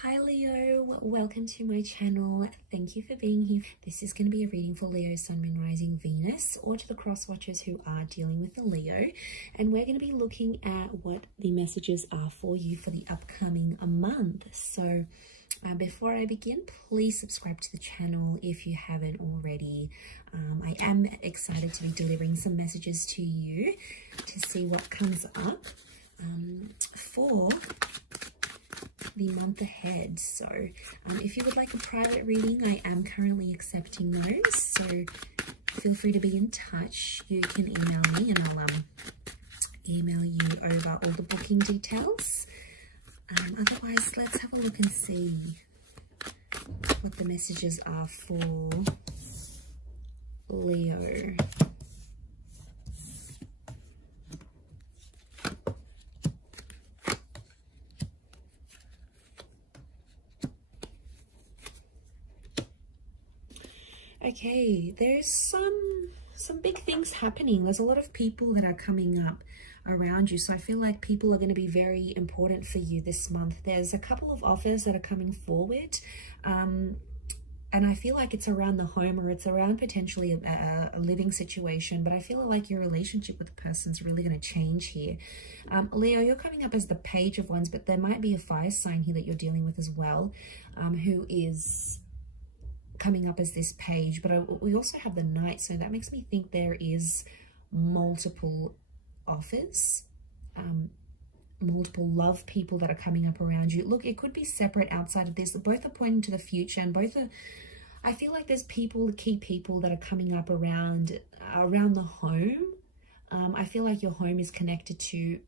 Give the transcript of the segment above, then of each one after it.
Hi Leo, welcome to my channel. Thank you for being here. This is going to be a reading for Leo, Sun, Moon, Rising, Venus, or to the cross watchers who are dealing with the Leo. And we're going to be looking at what the messages are for you for the upcoming month. So before I begin, please subscribe to the channel if you haven't already. I am excited to be delivering some messages to you to see what comes up for the month ahead. So if you would like a private reading, I am currently accepting those, so feel free to be in touch. You can email me and I'll email you over all the booking details. Otherwise, let's have a look and see what the messages are for Leo. Okay, there's some big things happening. There's a lot of people that are coming up around you, so I feel like people are going to be very important for you this month. There's a couple of offers that are coming forward, and I feel like it's around the home, or it's around potentially a living situation, but I feel like your relationship with the person's really going to change here. Leo, you're coming up as the Page of Wands, but there might be a fire sign here that you're dealing with as well, who is coming up as this page, but we also have the Knight, so that makes me think there is multiple offers, multiple love people that are coming up around you. Look, it could be separate outside of this. Both are pointing to the future, and both are, I feel like there's key people that are coming up around the home. I feel like your home is connected to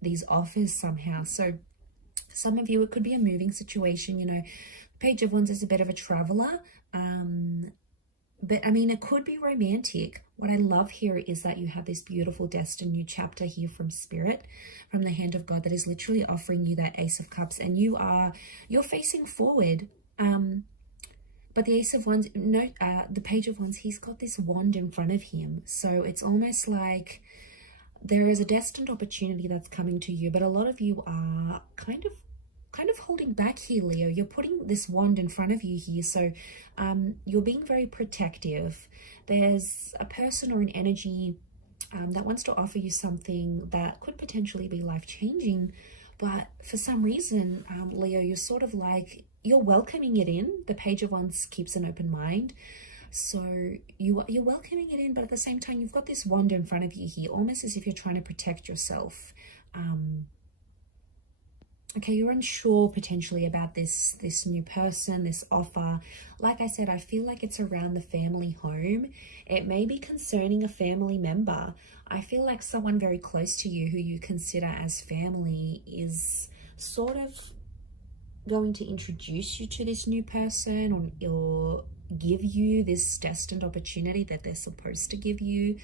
these offers somehow. So some of you, it could be a moving situation. You know, Page of Wands is a bit of a traveler. But I mean, it could be romantic. What I love here is that you have this beautiful destined new chapter here from Spirit, from the hand of God, that is literally offering you that Ace of Cups, and you're facing forward. But the Ace of Wands, the Page of Wands, he's got this wand in front of him. So it's almost like there is a destined opportunity that's coming to you, but a lot of you are kind of holding back here, Leo. You're putting this wand in front of you here, so you're being very protective. There's a person or an energy that wants to offer you something that could potentially be life-changing, but for some reason, Leo, you're sort of like, you're welcoming it in. The Page of Wands keeps an open mind, so you're welcoming it in, but at the same time, you've got this wand in front of you here, almost as if you're trying to protect yourself. Okay, you're unsure potentially about this new person, this offer. Like I said, I feel like it's around the family home. It may be concerning a family member. I feel like someone very close to you who you consider as family is sort of going to introduce you to this new person, or give you this destined opportunity that they're supposed to give you.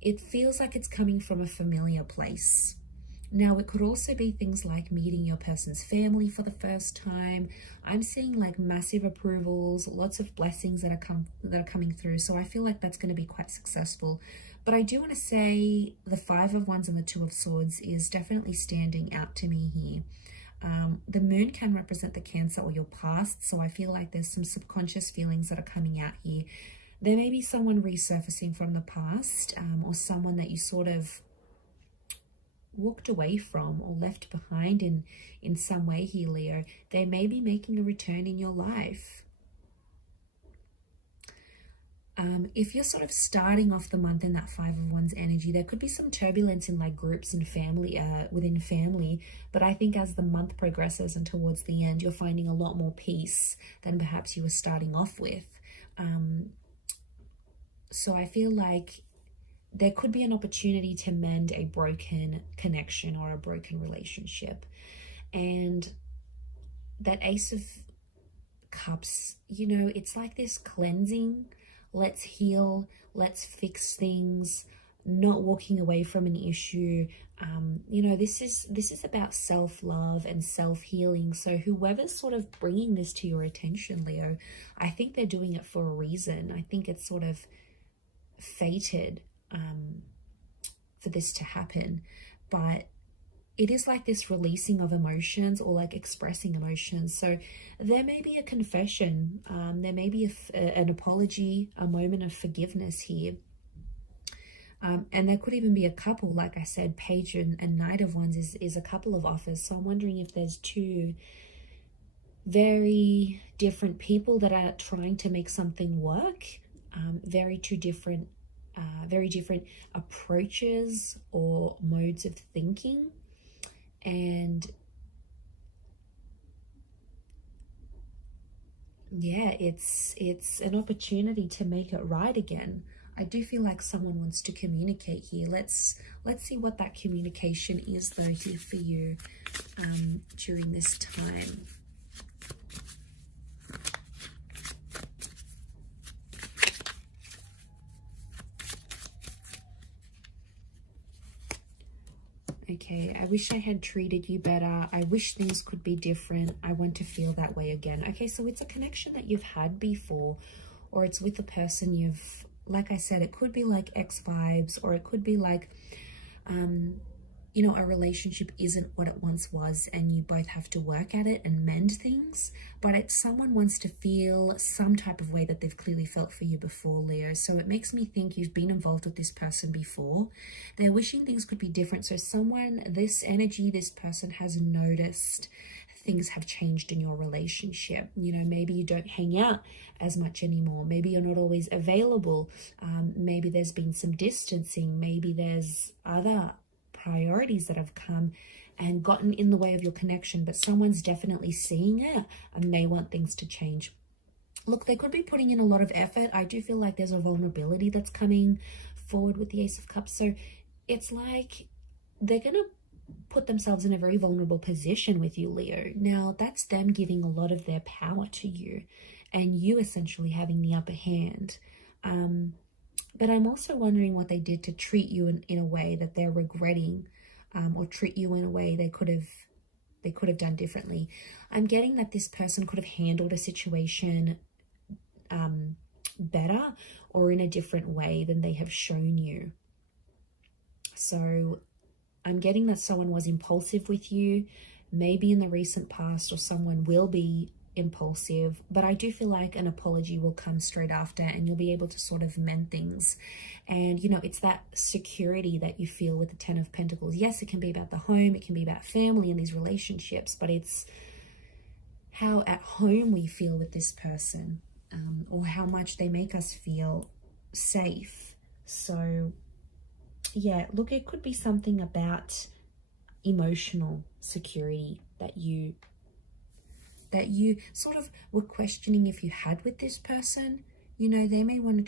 It feels like it's coming from a familiar place. Now, it could also be things like meeting your person's family for the first time. I'm seeing like massive approvals, lots of blessings that are coming through. So I feel like that's going to be quite successful. But I do want to say the Five of Wands and the Two of Swords is definitely standing out to me here. The Moon can represent the Cancer or your past. So I feel like there's some subconscious feelings that are coming out here. There may be someone resurfacing from the past, or someone that you sort of walked away from or left behind in some way here, Leo. They may be making a return in your life. If you're sort of starting off the month in that Five of Wands energy, there could be some turbulence in like groups and family, within family, but I think as the month progresses and towards the end, you're finding a lot more peace than perhaps you were starting off with. So I feel like there could be an opportunity to mend a broken connection or a broken relationship. And that Ace of Cups, you know, it's like this cleansing. Let's heal, let's fix things, not walking away from an issue. You know, this is about self-love and self-healing. So whoever's sort of bringing this to your attention, Leo, I think they're doing it for a reason. I think it's sort of fated for this to happen, but it is like this releasing of emotions, or like expressing emotions. So there may be a confession, there may be an apology, a moment of forgiveness here. And there could even be a couple, like I said, Page and Knight of Wands is a couple of offers. So I'm wondering if there's two very different people that are trying to make something work, very different approaches or modes of thinking. And yeah, it's an opportunity to make it right again. I do feel like someone wants to communicate here. Let's see what that communication is though here for you during this time. Okay, I wish I had treated you better. I wish things could be different. I want to feel that way again. Okay, so it's a connection that you've had before, or it's with a person you've, like I said, it could be like ex vibes, or it could be like, you know, a relationship isn't what it once was and you both have to work at it and mend things, but it's someone wants to feel some type of way that they've clearly felt for you before, Leo. So it makes me think you've been involved with this person before. They're wishing things could be different. So someone, this energy, this person has noticed things have changed in your relationship. You know, maybe you don't hang out as much anymore. Maybe you're not always available. Maybe there's been some distancing. Maybe there's other priorities that have come and gotten in the way of your connection, but someone's definitely seeing it and they want things to change. Look, they could be putting in a lot of effort. I do feel like there's a vulnerability that's coming forward with the Ace of Cups. So it's like they're going to put themselves in a very vulnerable position with you, Leo. Now, that's them giving a lot of their power to you and you essentially having the upper hand. But I'm also wondering what they did to treat you in a way that they're regretting, or treat you in a way they could have done differently. I'm getting that this person could have handled a situation better or in a different way than they have shown you. So I'm getting that someone was impulsive with you, maybe in the recent past, or someone will be impulsive, but I do feel like an apology will come straight after and you'll be able to sort of mend things. And you know, it's that security that you feel with the Ten of Pentacles. Yes, it can be about the home, it can be about family and these relationships, but it's how at home we feel with this person, or how much they make us feel safe. So yeah, look, it could be something about emotional security that you sort of were questioning if you had with this person. You know, they may want to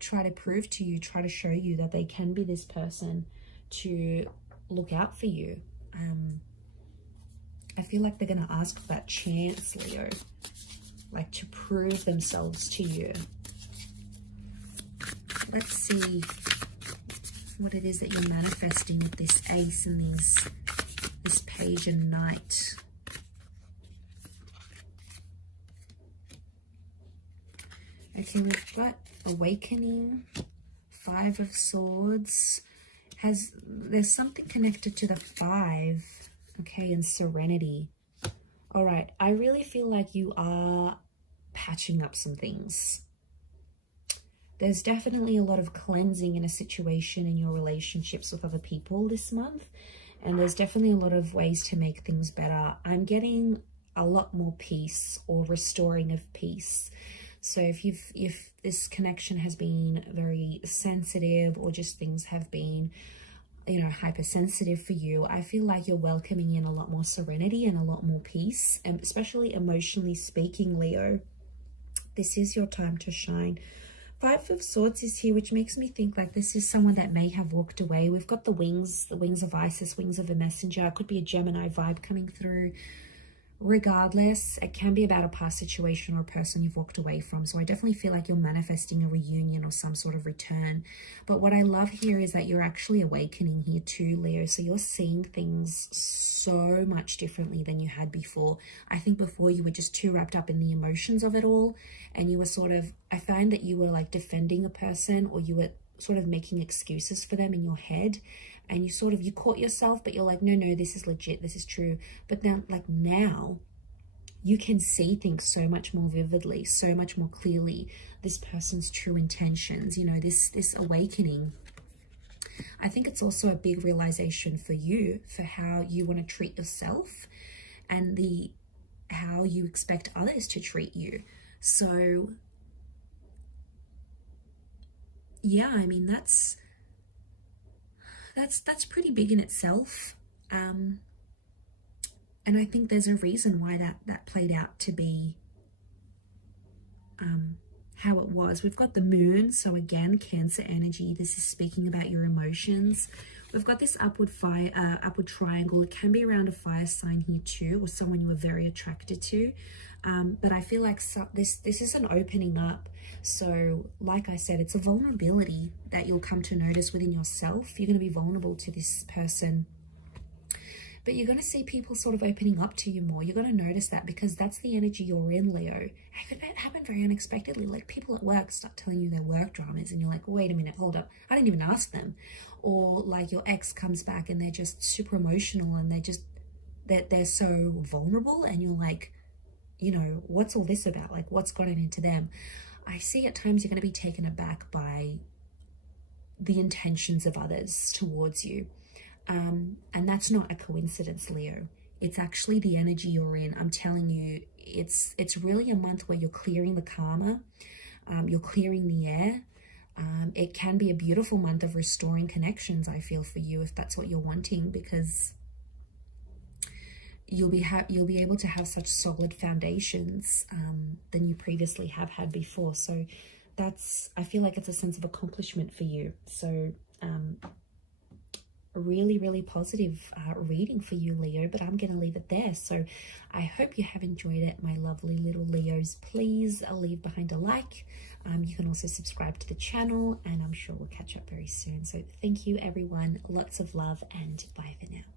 try to prove to you, try to show you that they can be this person to look out for you. I feel like they're going to ask for that chance, Leo, like to prove themselves to you. Let's see what it is that you're manifesting with this Ace and this Page and Knight. Okay, we've got Awakening, Five of Swords. There's something connected to the Five, okay, and Serenity. All right, I really feel like you are patching up some things. There's definitely a lot of cleansing in a situation in your relationships with other people this month, and there's definitely a lot of ways to make things better. I'm getting a lot more peace or restoring of peace. So if this connection has been very sensitive, or just things have been, you know, hypersensitive for you, I feel like you're welcoming in a lot more serenity and a lot more peace, and especially emotionally speaking, Leo. This is your time to shine. Five of Swords is here, which makes me think like this is someone that may have walked away. We've got the wings of Isis, wings of a messenger. It could be a Gemini vibe coming through. Regardless, it can be about a past situation or a person you've walked away from. So I definitely feel like you're manifesting a reunion or some sort of return. But what I love here is that you're actually awakening here too, Leo. So you're seeing things so much differently than you had before. I think before you were just too wrapped up in the emotions of it all. And you were sort of, I find that you were like defending a person, or you were sort of making excuses for them in your head. and you caught yourself, but you're like, no, this is legit, this is true. But now you can see things so much more vividly, so much more clearly, this person's true intentions, you know, this awakening. I think it's also a big realization for you, for how you want to treat yourself and how you expect others to treat you. So yeah, I mean, that's pretty big in itself. And I think there's a reason why that played out to be how it was. We've got the moon, so again, Cancer energy. This is speaking about your emotions. We've got this upward triangle. It can be around a fire sign here too, or someone you were very attracted to. But I feel like this is an opening up. So like I said, it's a vulnerability that you'll come to notice within yourself. You're going to be vulnerable to this person, but you're going to see people sort of opening up to you more. You're going to notice that, because that's the energy you're in, Leo. It happened very unexpectedly. Like, people at work start telling you their work dramas, and you're like, wait a minute, hold up, I didn't even ask them. Or like your ex comes back and they're just super emotional, and they're so vulnerable, and you're like, you know, what's all this about? Like, what's gotten into them? I see at times you're going to be taken aback by the intentions of others towards you. And that's not a coincidence, Leo. It's actually the energy you're in. I'm telling you, it's really a month where you're clearing the karma, you're clearing the air. It can be a beautiful month of restoring connections, I feel, for you, if that's what you're wanting, because you'll be able to have such solid foundations than you previously have had before. So I feel like it's a sense of accomplishment for you. So a really, really positive reading for you, Leo, but I'm going to leave it there. So I hope you have enjoyed it, my lovely little Leos. Please leave behind a like. You can also subscribe to the channel, and I'm sure we'll catch up very soon. So thank you, everyone. Lots of love, and bye for now.